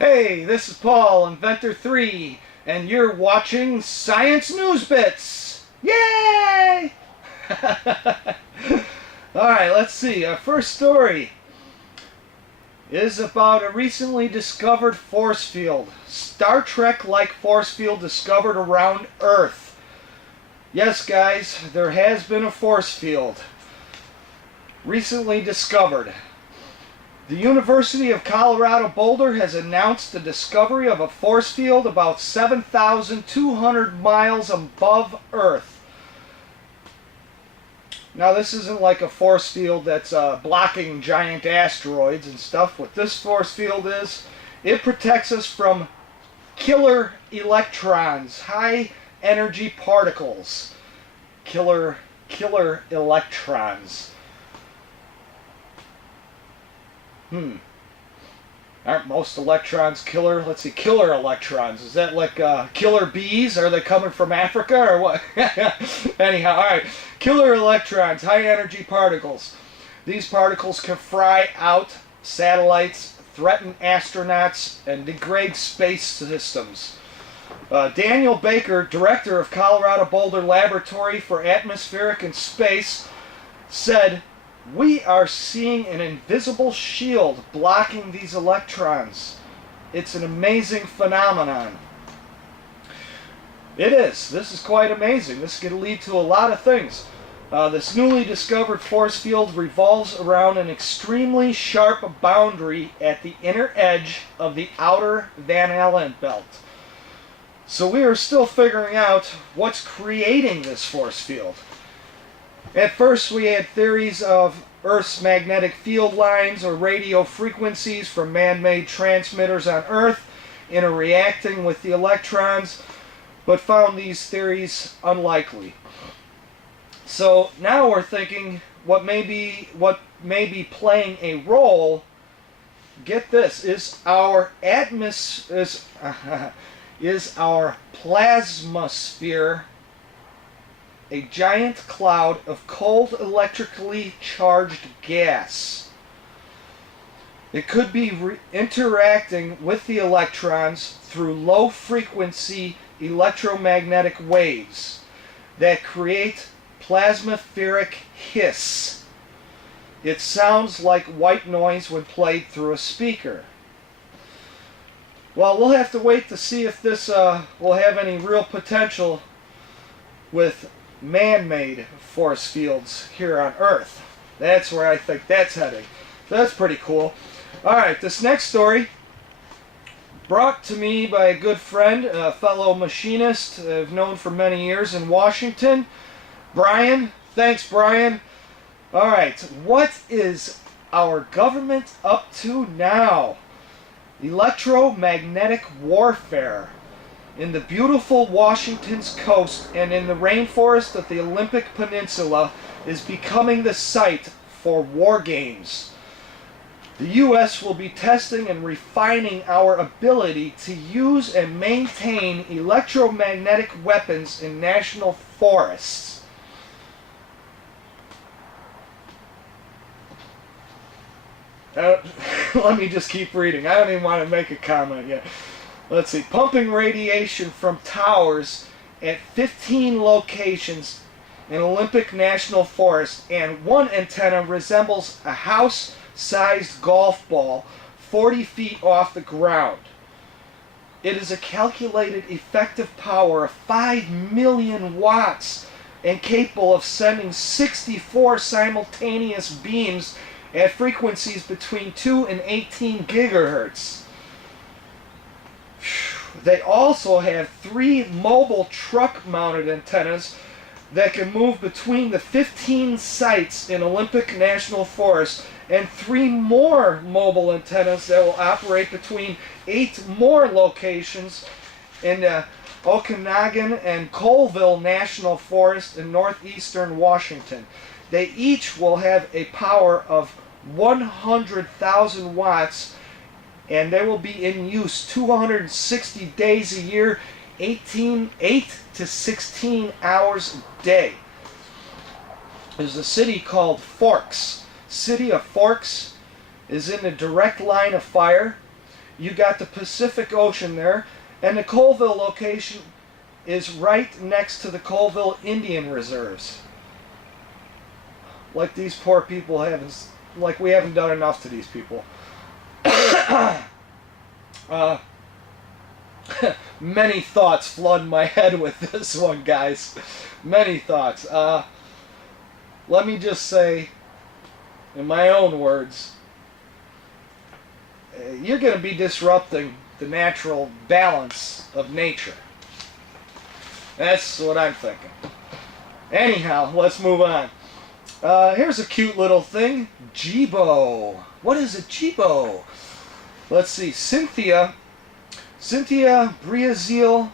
Hey, this is Paul, Inventor 3, and you're watching Science News Bits! Yay! Alright, let's see. Our first story is about a recently discovered force field. Star Trek-like force field discovered around Earth. Yes, guys, there has been a force field recently discovered. The University of Colorado Boulder has announced the discovery of a force field about 7,200 miles above Earth. Now, this isn't like a force field that's blocking giant asteroids and stuff. What this force field is, it protects us from killer electrons, high energy particles. Killer electrons. Aren't most electrons killer? Let's see, killer electrons. Is that like killer bees? Are they coming from Africa or what? Anyhow, alright. Killer electrons, high energy particles. These particles can fry out satellites, threaten astronauts, and degrade space systems. Daniel Baker, director of Colorado Boulder Laboratory for Atmospheric and Space, said, "We are seeing an invisible shield blocking these electrons. It's an amazing phenomenon." It is. This is quite amazing. This could lead to a lot of things. This newly discovered force field revolves around an extremely sharp boundary at the inner edge of the outer Van Allen belt. So we are still figuring out what's creating this force field. At first, we had theories of Earth's magnetic field lines or radio frequencies from man-made transmitters on Earth interacting with the electrons, but found these theories unlikely. So now we're thinking what may be playing a role. Get this: is our is our plasmasphere a giant cloud of cold electrically charged gas. It could be interacting with the electrons through low-frequency electromagnetic waves that create plasmaspheric hiss. It sounds like white noise when played through a speaker. Well, we'll have to wait to see if this will have any real potential with man-made force fields here on Earth. That's where I think that's heading. That's pretty cool. Alright, this next story brought to me by a good friend, a fellow machinist I've known for many years in Washington, Brian. Thanks, Brian. Alright, what is our government up to now? Electromagnetic warfare. In the beautiful Washington's coast and in the rainforest of the Olympic Peninsula is becoming the site for war games. The U.S. will be testing and refining our ability to use and maintain electromagnetic weapons in national forests. Let me just keep reading. I don't even want to make a comment yet. Let's see. Pumping radiation from towers at 15 locations in Olympic National Forest, and one antenna resembles a house-sized golf ball 40 feet off the ground. It is a calculated effective power of 5 million watts and capable of sending 64 simultaneous beams at frequencies between 2 and 18 gigahertz. They also have 3 mobile truck-mounted antennas that can move between the 15 sites in Olympic National Forest, and 3 more mobile antennas that will operate between 8 more locations in the Okanagan and Colville National Forest in northeastern Washington. They each will have a power of 100,000 watts, and they will be in use 260 days a year, 8 to 16 hours a day. There's a city called Forks. City of Forks is in a direct line of fire. You got the Pacific Ocean there, and the Colville location is right next to the Colville Indian Reserves. Like these poor people haven't, like we haven't done enough to these people. Many thoughts flood my head with this one, guys. Many thoughts. Let me just say, in my own words, you're going to be disrupting the natural balance of nature. That's what I'm thinking. Anyhow, let's move on. Here's a cute little thing. Jibo. What is a Jibo? Let's see. Cynthia Briazil,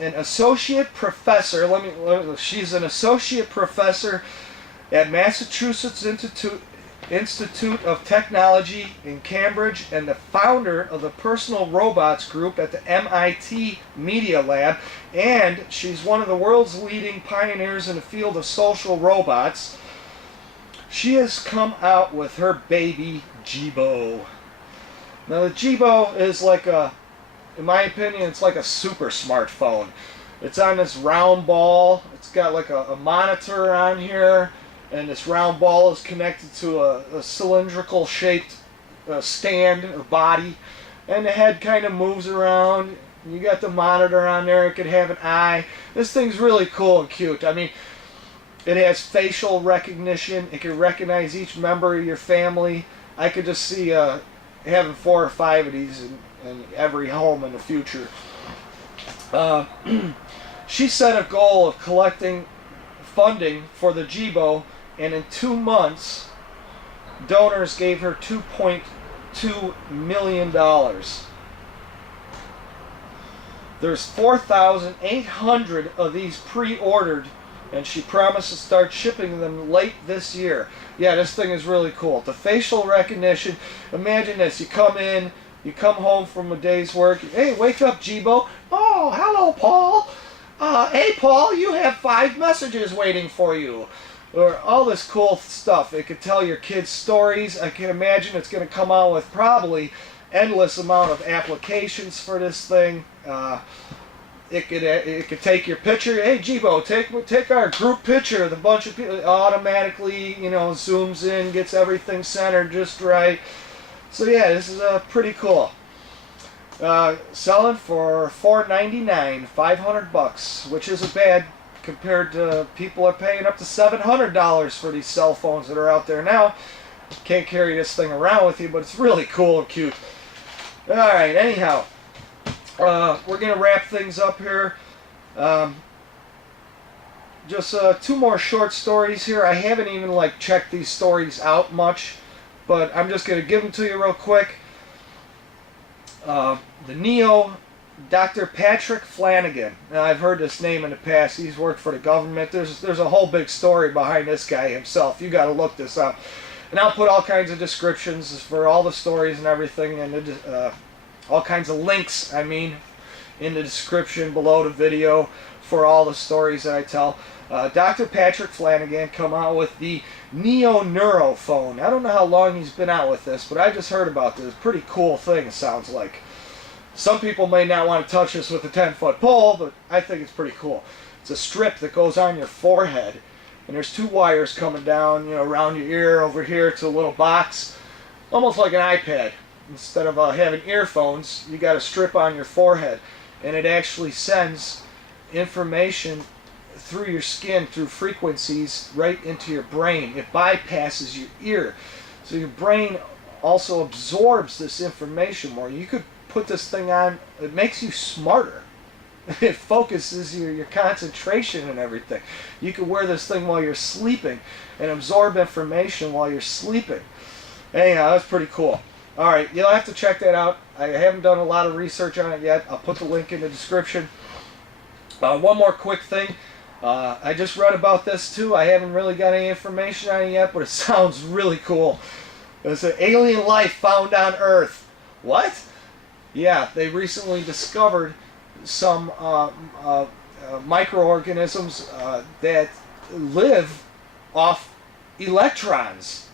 an associate professor. She's an associate professor at Massachusetts Institute of Technology in Cambridge and the founder of the Personal Robots Group at the MIT Media Lab. And she's one of the world's leading pioneers in the field of social robots. She has come out with her baby Jibo. Now the Jibo is like in my opinion, it's like a super smartphone. It's on this round ball. It's got like a monitor on here, and this round ball is connected to a cylindrical shaped stand or body, and the head kind of moves around. You got the monitor on there. It could have an eye. This thing's really cool and cute. I mean, it has facial recognition. It can recognize each member of your family. I could just see having 4 or 5 of these in every home in the future. She set a goal of collecting funding for the Jibo, and in 2 months, donors gave her $2.2 million. There's 4,800 of these pre-ordered, and she promised to start shipping them late this year. Yeah, this thing is really cool. The facial recognition. Imagine this. You come in, you come home from a day's work. Hey, wake up, Jibo. Oh, hello, Paul. Hey, Paul, you have 5 messages waiting for you. Or all this cool stuff. It could tell your kids stories. I can imagine it's going to come out with probably endless amount of applications for this thing. It could take your picture. Hey, Jibo, take our group picture with a bunch of people. It automatically, zooms in, gets everything centered just right. So yeah, this is pretty cool. Selling for $4.99, $500, which isn't bad compared to people are paying up to $700 for these cell phones that are out there now. Can't carry this thing around with you, but it's really cool and cute. All right, anyhow. We're going to wrap things up here. Just 2 more short stories here. I haven't even checked these stories out much, but I'm just going to give them to you real quick. Dr. Patrick Flanagan. Now, I've heard this name in the past. He's worked for the government. There's a whole big story behind this guy himself. You got to look this up. And I'll put all kinds of descriptions for all the stories and everything, and all kinds of links, in the description below the video for all the stories that I tell. Dr. Patrick Flanagan come out with the Neonurophone. I don't know how long he's been out with this, but I just heard about this. Pretty cool thing, it sounds like. Some people may not want to touch this with a 10-foot pole, but I think it's pretty cool. It's a strip that goes on your forehead, and there's 2 wires coming down, around your ear over here to a little box, almost like an iPad. Instead of having earphones, you got a strip on your forehead, and it actually sends information through your skin, through frequencies, right into your brain. It bypasses your ear. So your brain also absorbs this information more. You could put this thing on, it makes you smarter. It focuses your concentration and everything. You can wear this thing while you're sleeping and absorb information while you're sleeping. Anyhow, that's pretty cool. Alright, you'll have to check that out. I haven't done a lot of research on it yet. I'll put the link in the description. One more quick thing. I just read about this too. I haven't really got any information on it yet, but it sounds really cool. It's an alien life found on Earth. What? Yeah, they recently discovered some microorganisms that live off electrons.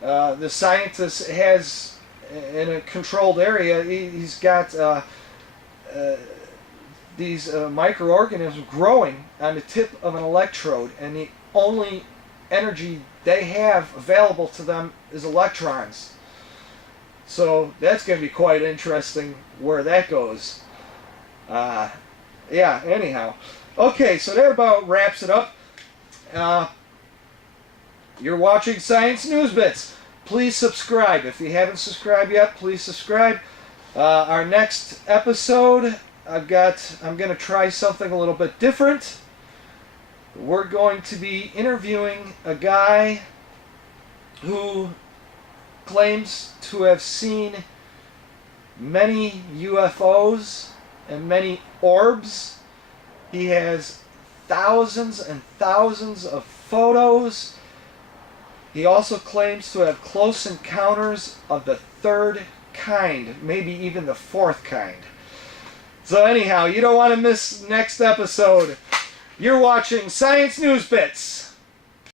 The scientist in a controlled area. He's got these microorganisms growing on the tip of an electrode, and the only energy they have available to them is electrons. So that's going to be quite interesting where that goes. Yeah, anyhow. Okay, so that about wraps it up. You're watching Science News Bits. Please subscribe. If you haven't subscribed yet, please subscribe. Our next episode, I'm going to try something a little bit different. We're going to be interviewing a guy who claims to have seen many UFOs and many orbs. He has thousands and thousands of photos. He also claims to have close encounters of the third kind, maybe even the fourth kind. So anyhow, you don't want to miss next episode. You're watching Science News Bits.